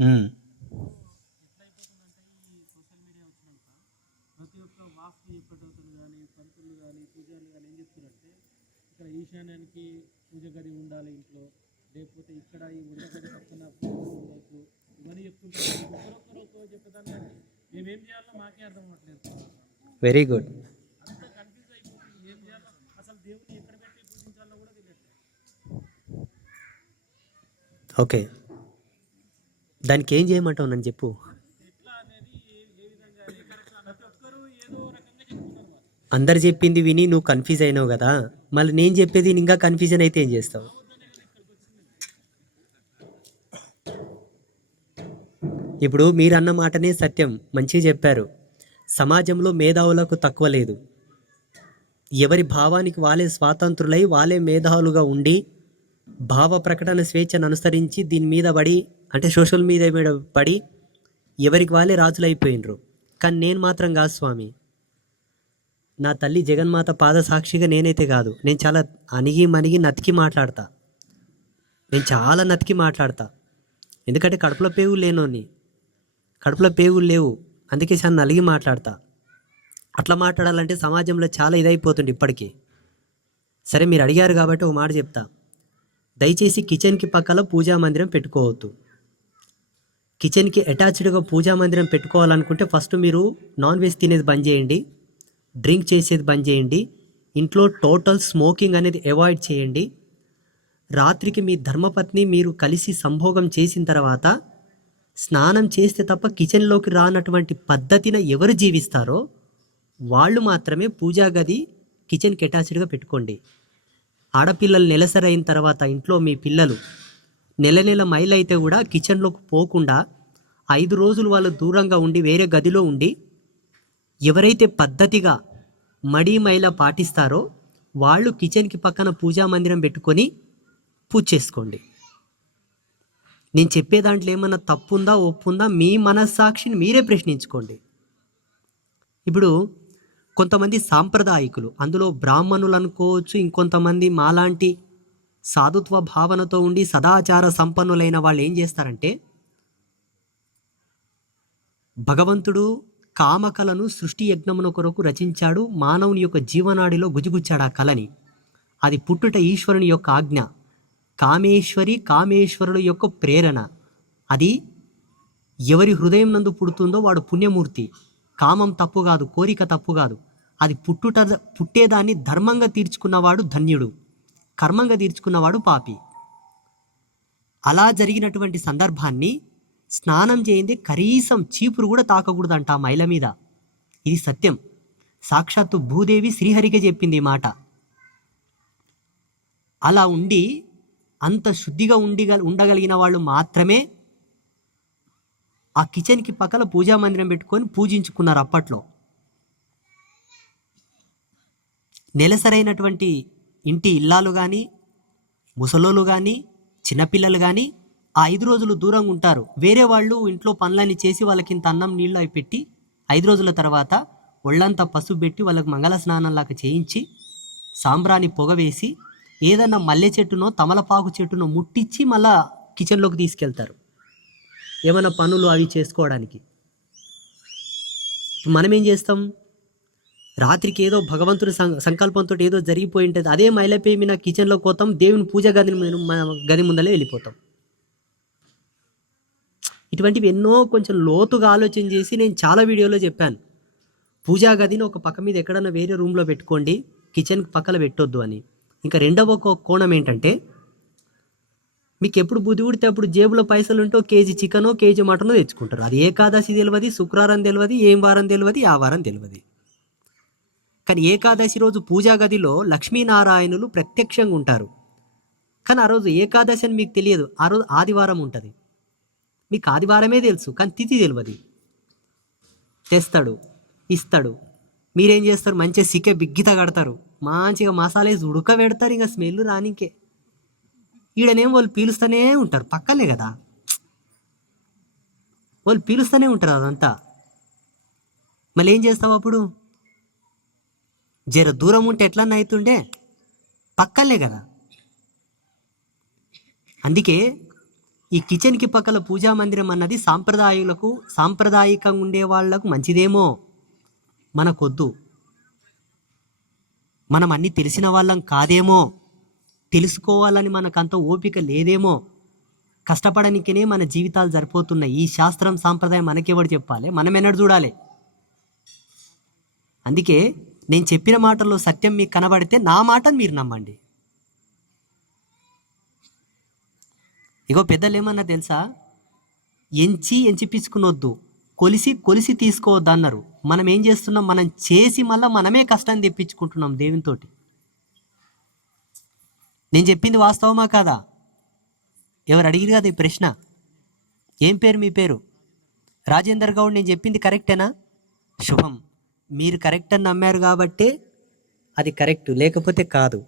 ఉమ్. ప్రతి ఒక్క వాస్తు చెప్పేటతను కానీ పంతులు కానీ పూజారులు కానీ ఏం చెప్తున్నారంటే ఇక్కడ ఈశాన్యానికి పూజ గది ఉండాలి ఇంట్లో లేకపోతే ఇక్కడ ఈ వంట గది పక్కన పూజ ఉండొద్దు ఇవన్నీ చెప్తుంటారు ఒకరొకరు ఒక్కో చెప్పేదాన్ని మేమేం చేయాలో మాకే అర్థం అవ్వట్లేదు వెరీ గుడ్ అంత కన్ఫ్యూజ్ అయిపోతుంది ఏం చేయాలో అసలు దేవుడిని ఎక్కడ పెట్టి పూజించాలో కూడా తెలియట్లేదు ఓకే దానికి ఏం చేయమంటావు నన్ను చెప్పు. అందరు చెప్పింది విని నువ్వు కన్ఫ్యూజ్ అయినావు కదా. మళ్ళీ నేను చెప్పేది ఇంకా కన్ఫ్యూజన్ అయితే ఏం చేస్తావు? ఇప్పుడు మీరు అన్న మాటనే సత్యం మంచిగా చెప్పారు. సమాజంలో మేధావులకు తక్కువ లేదు. ఎవరి భావానికి వాళ్ళే స్వాతంత్రులై వాళ్ళే మేధావులుగా ఉండి భావ ప్రకటన స్వేచ్ఛను అనుసరించి దీని మీద పడి అంటే సోషల్ మీడియా మీద పడి ఎవరికి వాళ్ళే రాజులైపోయినరు. కానీ నేను మాత్రం కాదు స్వామి. నా తల్లి జగన్మాత పాద సాక్షిగా నేనైతే కాదు. నేను చాలా అణిగి మణిగి నతికి మాట్లాడతా. నేను చాలా నతికి మాట్లాడతా. ఎందుకంటే కడుపులో పేగులు లేనోని కడుపులో పేగులు లేవు. అందుకే చాలా నలిగి మాట్లాడతా. అట్లా మాట్లాడాలంటే సమాజంలో చాలా ఇదైపోతుంది ఇప్పటికీ. సరే మీరు అడిగారు కాబట్టి ఒక మాట చెప్తా. దయచేసి కిచెన్కి పక్కల పూజా మందిరం పెట్టుకోవద్దు. కిచెన్కి అటాచ్డ్గా పూజా మందిరం పెట్టుకోవాలనుకుంటే ఫస్ట్ మీరు నాన్ వెజ్ తినేది బంద్ చేయండి డ్రింక్ చేసేది బంద్ చేయండి ఇంట్లో టోటల్ స్మోకింగ్ అనేది అవాయిడ్ చేయండి. రాత్రికి మీ ధర్మపత్ని మీరు కలిసి సంభోగం చేసిన తర్వాత స్నానం చేస్తే తప్ప కిచెన్లోకి రానటువంటి పద్ధతిన ఎవరు జీవిస్తారో వాళ్ళు మాత్రమే పూజా గది కిచెన్కి అటాచ్డ్గా పెట్టుకోండి. ఆడపిల్లలు నెలసరి అయిన తర్వాత ఇంట్లో మీ పిల్లలు నెల నెల మైలు అయితే కూడా కిచెన్లోకి పోకుండా ఐదు రోజులు వాళ్ళు దూరంగా ఉండి వేరే గదిలో ఉండి ఎవరైతే పద్ధతిగా మడి మైల పాటిస్తారో వాళ్ళు కిచెన్కి పక్కన పూజా మందిరం పెట్టుకొని పూజ చేసుకోండి. నేను చెప్పే దాంట్లో ఏమన్నా తప్పుందా ఒప్పుందా? మీ మనస్సాక్షిని మీరే ప్రశ్నించుకోండి. ఇప్పుడు కొంతమంది సాంప్రదాయకులు అందులో బ్రాహ్మణులు అనుకోవచ్చు ఇంకొంతమంది మాలాంటి సాధుత్వ భావనతో ఉండి సదాచార సంపన్నులైన వాళ్ళు ఏం చేస్తారంటే భగవంతుడు కామకలను సృష్టి యజ్ఞమున కొరకు రచించాడు మానవుని యొక్క జీవనాడిలో గుజిగుచ్చాడు ఆ కళని అది పుట్టుట ఈశ్వరుని యొక్క ఆజ్ఞ. కామేశ్వరి కామేశ్వరుడు యొక్క ప్రేరణ. అది ఎవరి హృదయం నందు పుడుతుందో వాడు పుణ్యమూర్తి. కామం తప్పు కాదు కోరిక తప్పు కాదు. అది పుట్టుట పుట్టేదాన్ని ధర్మంగా తీర్చుకున్నవాడు ధన్యుడు. కర్మంగా తీర్చుకున్నవాడు పాపి. అలా జరిగినటువంటి సందర్భాన్ని స్నానం చేయింది కనీసం చీపురు కూడా తాకకూడదంట ఆ మైల మీద. ఇది సత్యం. సాక్షాత్తు భూదేవి శ్రీహరిగా చెప్పింది ఈ మాట. అలా ఉండి అంత శుద్ధిగా ఉండి ఉండగలిగిన వాళ్ళు మాత్రమే ఆ కిచెన్కి పక్కన పూజా మందిరం పెట్టుకొని పూజించుకున్నారు అప్పట్లో. నెలసరైనటువంటి ఇంటి ఇల్లాలు కానీ ముసలోళ్ళు కానీ చిన్నపిల్లలు కానీ ఆ ఐదు రోజులు దూరంగా ఉంటారు. వేరే వాళ్ళు ఇంట్లో పనులన్నీ చేసి వాళ్ళకి ఇంత అన్నం నీళ్ళు అవి పెట్టి ఐదు రోజుల తర్వాత ఒళ్ళంతా పసుపు పెట్టి వాళ్ళకి మంగళ స్నానంలాగా చేయించి సాంబ్రాని పొగ వేసి ఏదన్నా మల్లె చెట్టునో తమలపాకు చెట్టునో ముట్టించి మళ్ళా కిచెన్లోకి తీసుకెళ్తారు. ఏమైనా పనులు అవి చేసుకోవడానికి. మనం ఏం చేస్తాం? రాత్రికి ఏదో భగవంతుడి సం సంకల్పంతో ఏదో జరిగిపోయి ఉంటుంది. అదే మైలపై నా కిచెన్లో పోతాం దేవుని పూజ గది మన గది ముందలే వెళ్ళిపోతాం. ఇటువంటివి ఎన్నో కొంచెం లోతుగా ఆలోచన చేసి నేను చాలా వీడియోలో చెప్పాను. పూజా గదిని ఒక పక్క మీద ఎక్కడన్నా వేరే రూమ్లో పెట్టుకోండి కిచెన్ పక్కన పెట్టొద్దు అని. ఇంకా రెండవ ఒక కోణం ఏంటంటే మీకు ఎప్పుడు బుద్ధి పుడితే అప్పుడు జేబులో పైసలు ఉంటే కేజీ చికెనో కేజీ మటనో తెచ్చుకుంటారు. అది ఏకాదశి తెలియదు శుక్రవారం తెలియదు ఏం వారం తెలియదు ఆ వారం తెలియదు కానీ ఏకాదశి రోజు పూజా గదిలో లక్ష్మీనారాయణులు ప్రత్యక్షంగా ఉంటారు. కానీ ఆ రోజు ఏకాదశి అని మీకు తెలియదు. ఆ రోజు ఆదివారం ఉంటుంది. మీకు ఆదివారమే తెలుసు కానీ తిథి తెలియదు. తెస్తాడు ఇస్తాడు. మీరేం చేస్తారు? మంచిగా సికె బిగ్గిత కడతారు. మంచిగా మసాలా వేసి ఉడకబెడతారు ఇంకా స్మెల్ రానికే. ఈడనేం వాళ్ళు పీలుస్తూనే ఉంటారు పక్కనే కదా. వాళ్ళు పీలుస్తూనే ఉంటారు అదంతా. మళ్ళీ ఏం చేస్తావు అప్పుడు? జర దూరం ఉంటే ఎట్లన్నా అవుతుండే పక్కలే కదా. అందుకే ఈ కిచెన్కి పక్కల పూజా మందిరం అన్నది సాంప్రదాయులకు సాంప్రదాయకంగా ఉండే వాళ్ళకు మంచిదేమో. మనకొద్దు. మనం అన్నీ తెలిసిన వాళ్ళం కాదేమో. తెలుసుకోవాలని మనకంత ఓపిక లేదేమో. కష్టపడనికనే మన జీవితాలు సరిపోతున్నాయి. ఈ శాస్త్రం సాంప్రదాయం మనకెవడు చెప్పాలి? మనం ఎన్నడు చూడాలి? అందుకే నేను చెప్పిన మాటల్లో సత్యం మీకు కనబడితే నా మాటను మీరు నమ్మండి. ఇగో పెద్దలు ఏమన్నా తెలుసా? ఎంచి ఎంచి పిసుకునొద్దు. కొలిసి కొలిసి తీసుకోవద్దు అన్నారు మనం ఏం చేస్తున్నాం? మనం చేసి మళ్ళీ మనమే కష్టాన్ని తెప్పించుకుంటున్నాం దేవునితోటి. నేను చెప్పింది వాస్తవమా కాదా? ఎవరు అడిగిరు కదా ఈ ప్రశ్న? ఏం పేరు మీ పేరు? రాజేందర్ గౌడ్ నేను చెప్పింది కరెక్టేనా? శుభం. మీరు కరెక్ట్ అని నమ్మారు కాబట్టి అది కరెక్ట్ లేకపోతే కాదు.